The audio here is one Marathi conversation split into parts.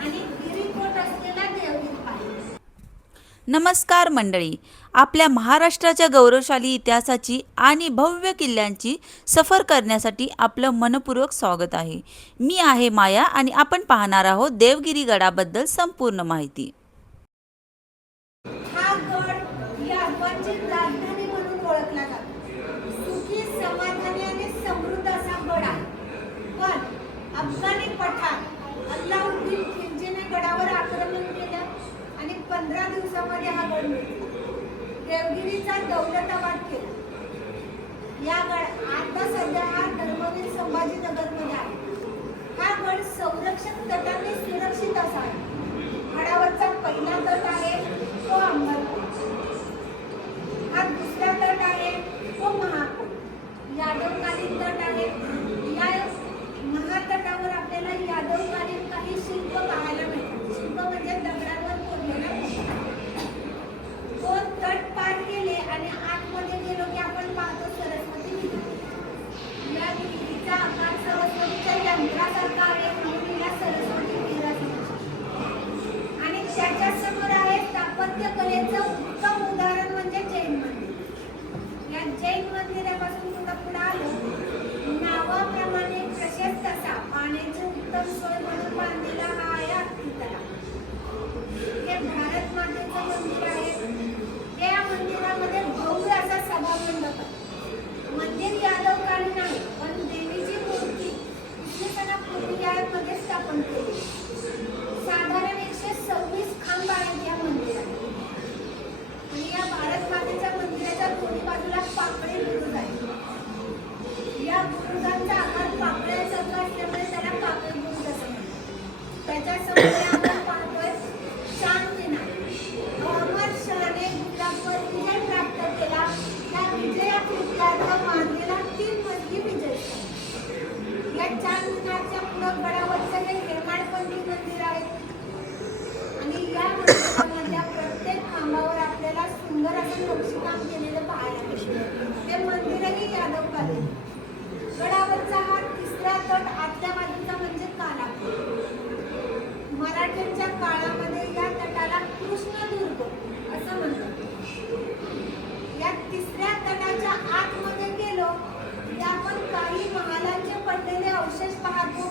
आणि गिरीकोट असलेला देवगिरी पाहिजे. नमस्कार मंडळी, आपल्या महाराष्ट्राच्या गौरवशाली इतिहासाची आणि भव्य किल्ल्यांची सफर करण्यासाठी आपलं मनपूर्वक स्वागत आहे. मी आहे माया आणि आपण पाहणार आहोत देवगिरी गडाबद्दल संपूर्ण माहिती. हा गड ही अफगाणची राजधानी म्हणून ओळखला जातो. सुखी, समाधानी आणि समृद्ध असा गड आहे. पण अफगाणी पठाण अल्लाउद्दीन खिलजीने गडावर आक्रमण केलं आणि 15 दिवसामध्ये हा गड मिळाला. देवगिरीचा दौलताबाद केला. या गड आता सध्या हा धर्मवीर संभाजीनगरमध्ये आहे. हा गड संरक्षक तटाने सुरक्षित असा आहे. गडावरचा पहिला तट आहे तो अंबरकोट. हा दुसरा तट आहे तो महाकोट. यादवकालीन तट आहे. या महातटावर आपल्याला यादवकालीन काही शिल्प पाहायला मिळतात. शिल्प म्हणजे दगडांवर कोरलेला तो तट पार केले आणि आतमध्ये गेलो की आपण पाहतो सरस्वती विहीर. या विहिरीचा आकार सरस्वतीच्या यंत्रासारखा आहे म्हणून हिला सरस्वती विहीर असे म्हणतात. आणि त्याच्या समोर आहे स्थापत्य कलेचं उत्तम उदाहरण म्हणजे जैन मंदिर. या जैन मंदिरापासून थोडं पुढे आलो, नावाप्रमाणे प्रशस्त असा पाण्याची उत्तम सोय म्हणून बांधलेला हा आहे अतिथला. हे भारत मातेचं मंदिर आहे. या मंदिरामध्ये भव्य असा सभामंडप आहे. मंदिर यादवकालीन आहे पण देवीची मूर्ती इसवी सनापूर्वी यामध्ये स्थापन केली. साधारण 126 खांब आहेत या मंदिरात. आणि या भारत मातेच्या मंदिराच्या दोन्ही बाजूला पाकळी बुरुज आहे. या बुरुजांचा आकार पाकळ्यासारखा असल्यामुळे त्याला पाकळी बुरुज असं म्हणतात. त्याच्यासमोर आपण पाहतोय चांदमिनार. अहमद शहाने गुजरातवर विजय प्राप्त केला. त्या विजयाप्रीत्यर्थ बांधलेला 3 मजली विजयस्थान. या चांदमिनारच्या पुढं गडावरचं हे हेमाडपंथी मंदिर आहे. आणि या मंदिरामधल्या प्रत्येक खांबावर आपल्याला सुंदर असं नक्षीकाम केलेलं पाहायला मिळतं. हे मंदिरही यादवकालीन. गडावरचा हा तिसरा तट आतल्या बाजूचा म्हणजे कालापूर. मराठ्यांच्या काळामध्ये या तटाला कृष्णदुर्ग असं म्हणतात. या तिसऱ्या तटाच्या आतमध्ये गेलो की आपण काही महालांचे पडलेले अवशेष पाहतो.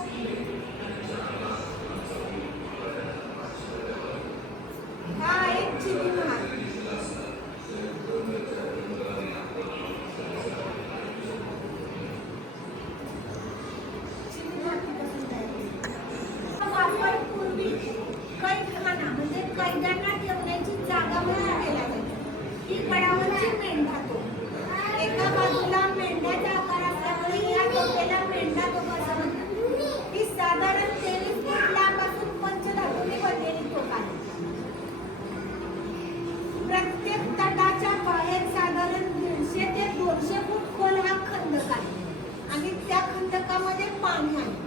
हा एक चिनी महाल. पूर्वी कैदखाना म्हणजे कैद्यांना ठेवण्याची जागा म्हणून केला जायचा. ही गडावरची मेंढातोप. एका बाजूला मेंढ्याचा आकार असल्यामुळे या तोफेला मेंढातोप असं म्हणतात. ही साधारण 23 फूट लांब असून पंचधातूने बनलेली तोफ आहे. प्रत्येक तटाच्या बाहेर साधारण 150 ते 200 फूट खोल हा खंदक आहे आणि त्या खंदकामध्ये पाणी आहे.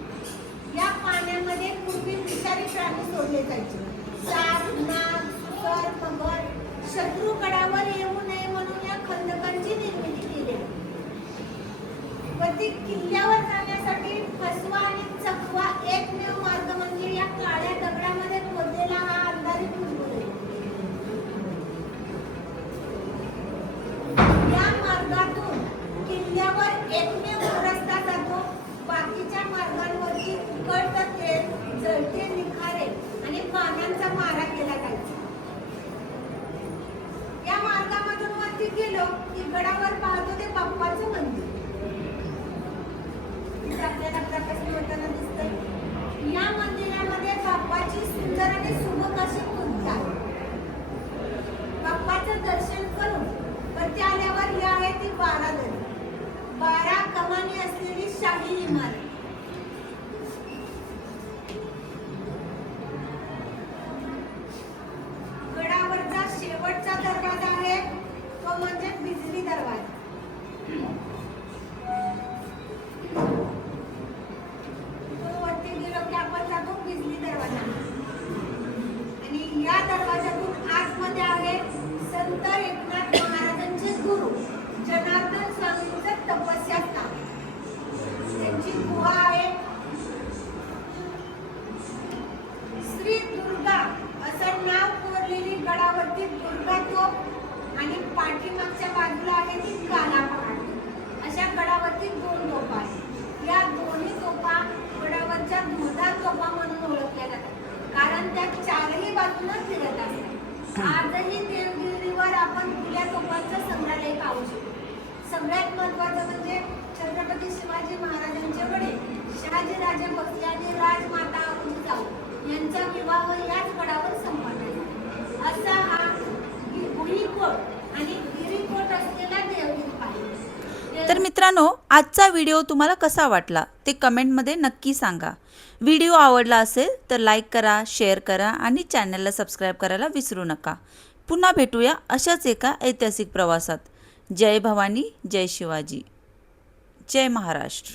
या पाण्यामध्ये पूर्वी विषारी प्राणी सोडले जायचे. साप, नाग, सुकर, मगर शत्रू गडावर येऊ नये म्हणून या खंदकांची निर्मिती केली आहे. व ती किल्ल्यावर जाण्यासाठी फसवा आणि चकवा एकमेव मार्ग म्हणजे या काळ्या दगडामध्ये खोदलेला हा अंधारी पूर्व. या मार्गातून किल्ल्यावर एकमेव रस्ता जातो. बाकीच्या मार्गांवरती उकळतं तेल, जळते निखारे आणि पाण्याचा मारा केला जायचा. या मार्गामधून वरती गेलो की गडावर पाहतो ते बाप्पाचं मंदिर. इथे आपल्याला प्रकाश होताना दिसतंय. या मंदिरामध्ये बाप्पाची सुंदर आणि सुबक अशी मूर्ती आहे. बाप्पाचं दर्शन करून वरती आल्यावर ही आहे ती 12 दरी. 12 कमानी असलेली शाही इमारत. गडावरचा शेवटचा दरवाजा आहे तो म्हणजे बिजली दरवाजा. तो वरती गेलो की आपण जातो बिजली दरवाजा. आणि या दरवाजातून आतमध्ये आहे संत एकनाथ महाराजांचे गुरु जनार्दन स्वामींचं तपस्या स्थान. त्यांची गुहा तोफा म्हणून ओळखल्या जातात, कारण त्या चारही बाजूने फिरत असतात. आजही देवगिरीवर आपण खुल्या तोफांचं संग्रहालय पाहू शकतो. सगळ्यात महत्त्वाचं म्हणजे छत्रपती शिवाजी महाराजांचे वडील शहाजीराजे भोसले आणि राजमाता जिजाऊ यांचा विवाह याच गडावर संपन्न झाला. असा हा भुईकोट आणि गिरीकोट असलेला देवगिरी पाहिजे. तर मित्रांनो, आजचा व्हिडिओ तुम्हाला कसा वाटला ते कमेंटमध्ये नक्की सांगा. व्हिडिओ आवडला असेल तर लाईक करा, शेअर करा आणि चॅनलला सबस्क्राईब करायला विसरू नका. पुन्हा भेटूया अशाच एका ऐतिहासिक प्रवासात. जय भवानी, जय शिवाजी, जय महाराष्ट्र.